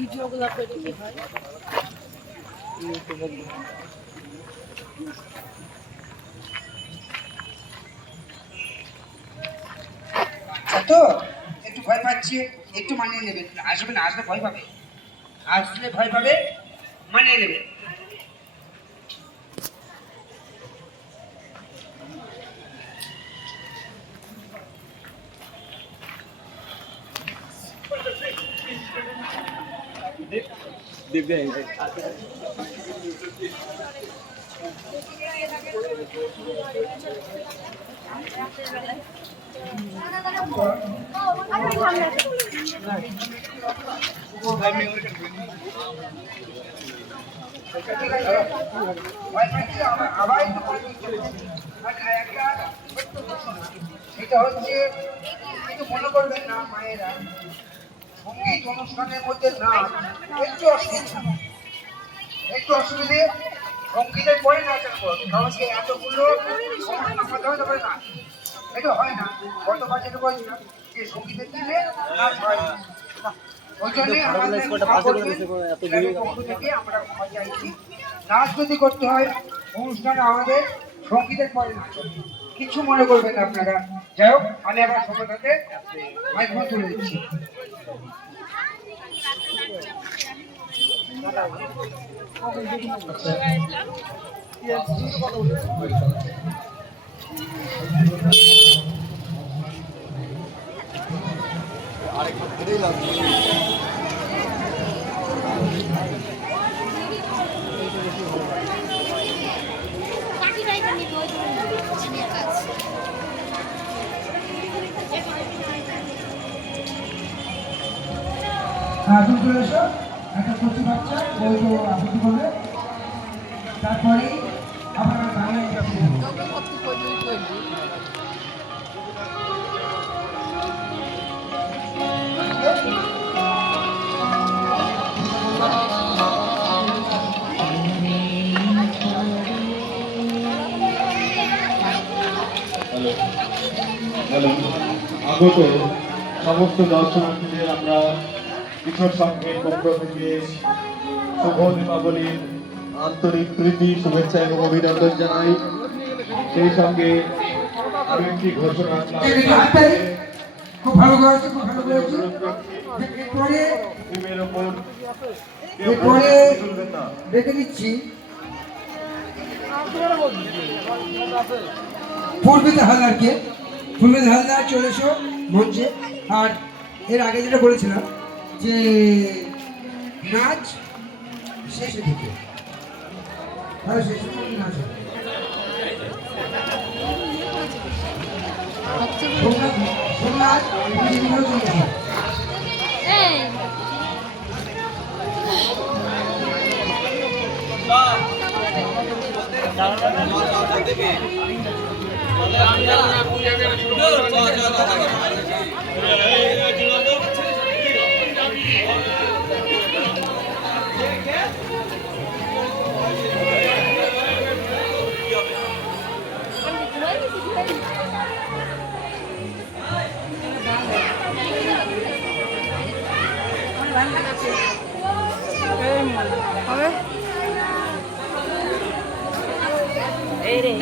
ভিডিওগুলো করে কি হয় তো একটু ভয় পাচ্ছে, একটু মানিয়ে নেবেন। আসবে না, আসলে ভয় পাবে, আসলে ভয় পাবে, মানিয়ে নেবেন। এটা হচ্ছে, কিছু মনে করবেন না মায়েরা, সঙ্গীত অনুষ্ঠানের মধ্যে নাচ একটু অসুবিধা, একটু অসুবিধে। সঙ্গীতের পরে নাচের পর, কারণ কি এতগুলো না, এটা হয় না। গতবার যেটা বলছিলাম যে সঙ্গীতের দিনে নাচ হয় না, ওই জন্য আমাদের পক্ষ থেকে আমরা ক্ষমা চাইছি। নাচ যদি করতে হয় অনুষ্ঠানে আমাদের সঙ্গীতের পরে নাচ হবে, কিছু মনে করবেন না আপনারা। যাই হোক, আমি আবার সবাইকে মাইক্রোফোন তুলে দিচ্ছি। তুমি চলে এসো, একটা কচি বাচ্চা ওই তো আপত্তি করবে, তারপরে আবার বাংলায় আগত সমস্ত দর্শনার্থীদের আমরা কিশোর সংঘের পক্ষ থেকে শুভ দীপাবলির আন্তরিক প্রীতি, শুভেচ্ছা এবং অভিনন্দন জানাই। সেই সঙ্গে আরো একটি ঘোষণা খুব ভালো করেছে, খুব ভালো করেছে। এরপরে দেখে নিচ্ছি পূর্বিতা হালদারকে। পূর্বিতা হালদার চলে এসো মঞ্চে। আর এর আগে যেটা বলেছিলাম যে নাচ শেষের দিকে, তাহলে শেষের দিকে নাচ হবে। সোমনাথ এই রে